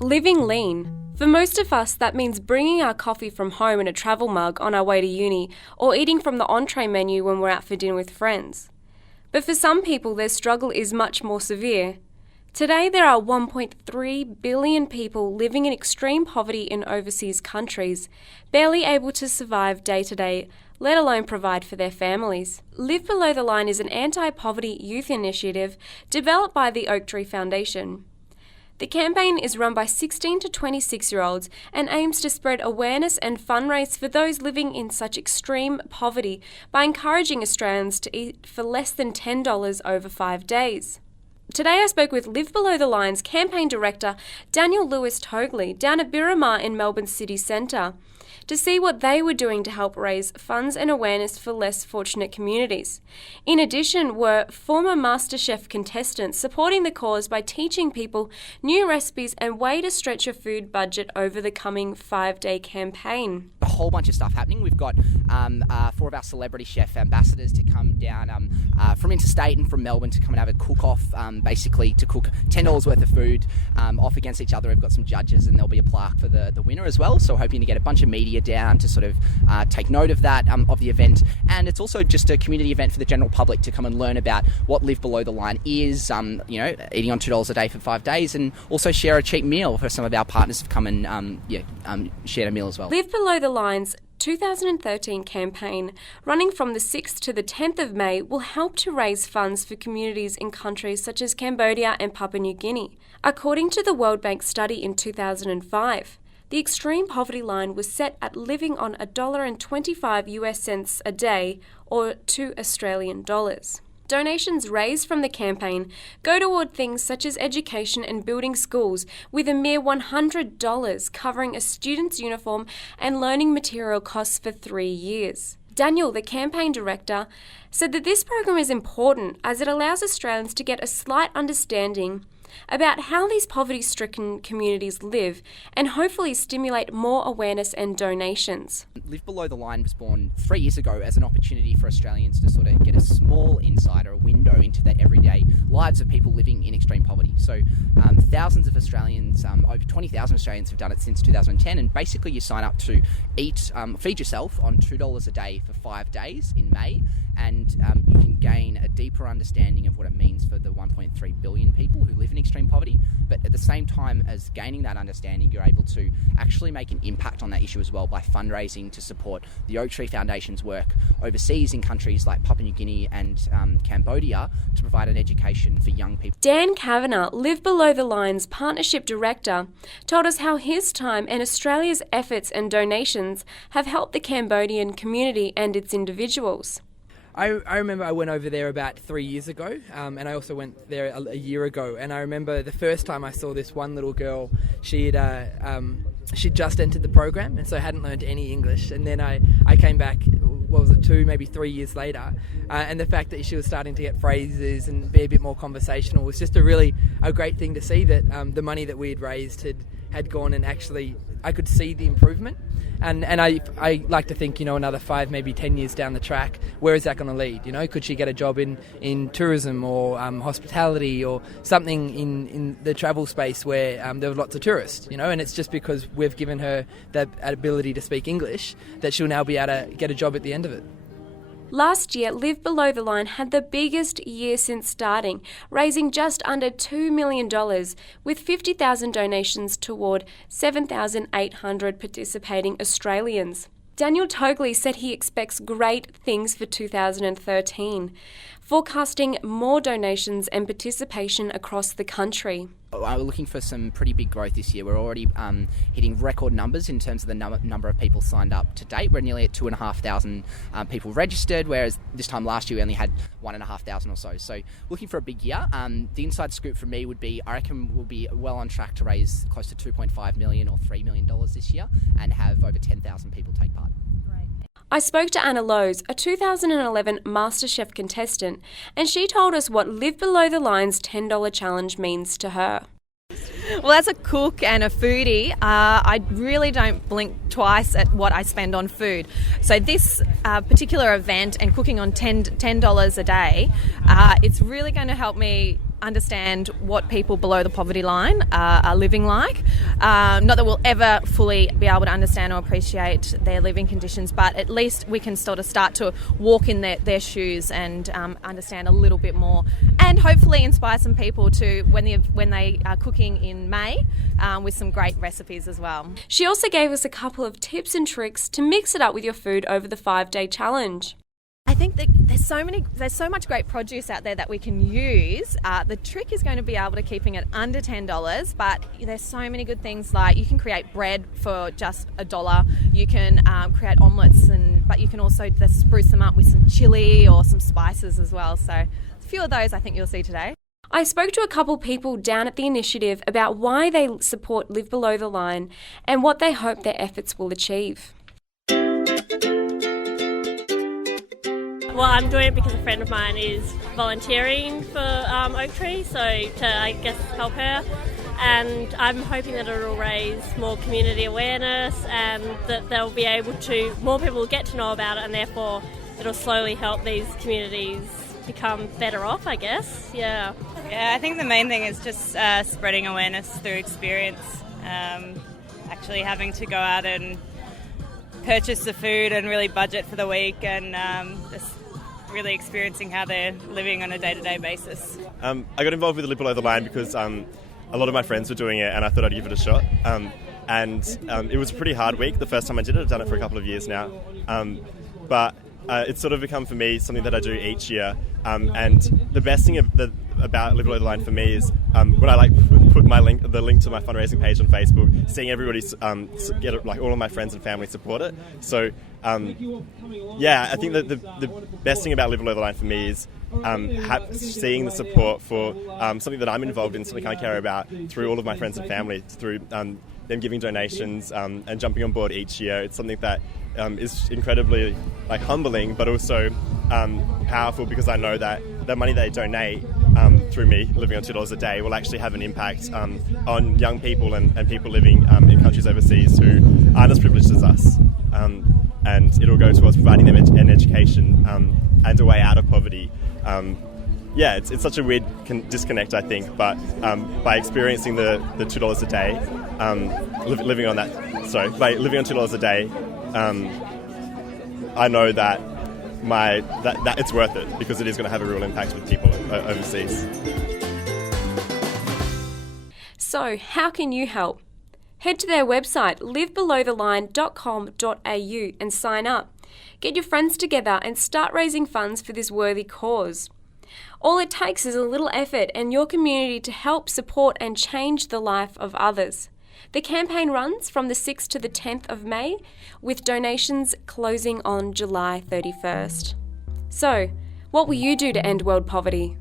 Living lean. For most of us, that means bringing our coffee from home in a travel mug on our way to uni, or eating from the entree menu when we're out for dinner with friends. But for some people, their struggle is much more severe. Today, there are 1.3 billion people living in extreme poverty in overseas countries, barely able to survive day to day, let alone provide for their families. Live Below the Line is an anti-poverty youth initiative developed by the Oak Tree Foundation. The campaign is run by 16 to 26-year-olds and aims to spread awareness and fundraise for those living in such extreme poverty by encouraging Australians to eat for less than $10 over 5 days. Today I spoke with Live Below the Line's campaign director, Daniel Toagely, down at Birramar in Melbourne City Centre, to see what they were doing to help raise funds and awareness for less fortunate communities. In addition were former MasterChef contestants supporting the cause by teaching people new recipes and way to stretch a food budget over the coming 5-day campaign. A whole bunch of stuff happening. We've got 4 of our celebrity chef ambassadors to come down from interstate and from Melbourne to come and have a cook-off, basically to cook $10 worth of food off against each other. We've got some judges and there'll be a plaque for the winner as well, so hoping to get a bunch of media down to sort of take note of that, of the event. And it's also just a community event for the general public to come and learn about what Live Below the Line is, eating on $2 a day for 5 days, and also share a cheap meal for some of our partners who've come and shared a meal as well. Live Below the Line's 2013 campaign, running from the 6th to the 10th of May, will help to raise funds for communities in countries such as Cambodia and Papua New Guinea. According to the World Bank study in 2005, the extreme poverty line was set at living on $1.25 a day, or $2 Australian. Donations raised from the campaign go toward things such as education and building schools, with a mere $100 covering a student's uniform and learning material costs for 3 years. Daniel, the campaign director, said that this program is important as it allows Australians to get a slight understanding about how these poverty-stricken communities live and hopefully stimulate more awareness and donations. Live Below the Line was born 3 years ago as an opportunity for Australians to sort of get a small insight or a window into the everyday lives of people living in extreme poverty. So thousands of Australians, over 20,000 Australians have done it since 2010, and basically you sign up to feed yourself on $2 a day for 5 days in May, and you can gain a deeper understanding of what it means for the 1.3 billion people who live in extreme poverty. But at the same time as gaining that understanding, you're able to actually make an impact on that issue as well by fundraising to support the Oak Tree Foundation's work overseas in countries like Papua New Guinea and Cambodia to provide an education for young people. Dan Kavanagh, Live Below the Line's partnership director, told us how his time and Australia's efforts and donations have helped the Cambodian community and its individuals. I remember I went over there about 3 years ago, and I also went there a year ago. And I remember the first time I saw this one little girl, she'd just entered the program and so hadn't learned any English. And then I came back, 2, maybe 3 years later, and the fact that she was starting to get phrases and be a bit more conversational was just a great thing to see, that the money that we had raised had gone, and actually I could see the improvement. And I like to think, another 5, maybe 10 years down the track, where is that going to lead? Could she get a job in tourism or hospitality or something in the travel space where there were lots of tourists, and it's just because we've given her the ability to speak English that she'll now be able to get a job at the end of it. Last year, Live Below the Line had the biggest year since starting, raising just under $2 million, with 50,000 donations toward 7,800 participating Australians. Daniel Toagely said he expects great things for 2013, forecasting more donations and participation across the country. We're looking for some pretty big growth this year. We're already hitting record numbers in terms of the number of people signed up to date. We're nearly at 2,500 people registered, whereas this time last year we only had 1,500 or so. So looking for a big year. The inside scoop for me would be, I reckon we'll be well on track to raise close to $2.5 million or $3 million this year and have over 10,000 people take part. I spoke to Anna Lowe's, a 2011 MasterChef contestant, and she told us what Live Below the Line's $10 challenge means to her. Well, as a cook and a foodie, I really don't blink twice at what I spend on food. So this particular event and cooking on $10 a day, it's really going to help me understand what people below the poverty line are living like. Not that we'll ever fully be able to understand or appreciate their living conditions, but at least we can sort of start to walk in their shoes and understand a little bit more, and hopefully inspire some people to when they are cooking in May with some great recipes as well. She also gave us a couple of tips and tricks to mix it up with your food over the 5-day challenge. I think that there's so much great produce out there that we can use. The trick is going to be able to keeping it under $10, but there's so many good things, like you can create bread for just $1. You can create omelettes, but you can also just spruce them up with some chili or some spices as well. So a few of those I think you'll see today. I spoke to a couple people down at the initiative about why they support Live Below the Line and what they hope their efforts will achieve. Well, I'm doing it because a friend of mine is volunteering for Oaktree, so to, I guess, help her. And I'm hoping that it'll raise more community awareness and that they'll be able to, more people will get to know about it, and therefore it'll slowly help these communities become better off, I guess. Yeah, I think the main thing is just spreading awareness through experience. Actually having to go out and purchase the food and really budget for the week, and just really experiencing how they're living on a day-to-day basis. I got involved with Live Below the Line because a lot of my friends were doing it, and I thought I'd give it a shot. It was a pretty hard week the first time I did it. I've done it for a couple of years now. But it's sort of become for me something that I do each year. And the best thing about Live Below the Line for me is when I put the link to my fundraising page on Facebook, seeing everybody get it, like all of my friends and family support it. So I think that the best thing about Live Below the Line for me is seeing the support for something that I'm involved in, something I care about, through all of my friends and family, through them giving donations and jumping on board each year. It's something that is incredibly humbling, but also powerful, because I know that the money they donate through me living on $2 a day will actually have an impact on young people and people living in countries overseas who aren't as privileged as us. And it'll go towards providing them an education and a way out of poverty. It's such a weird disconnect, I think, but by experiencing the $2 a day, living on $2 a day, I know that that it's worth it, because it is going to have a real impact with people overseas. So, how can you help? Head to their website, livebelowtheline.com.au, and sign up. Get your friends together and start raising funds for this worthy cause. All it takes is a little effort and your community to help support and change the life of others. The campaign runs from the 6th to the 10th of May, with donations closing on July 31st. So, what will you do to end world poverty?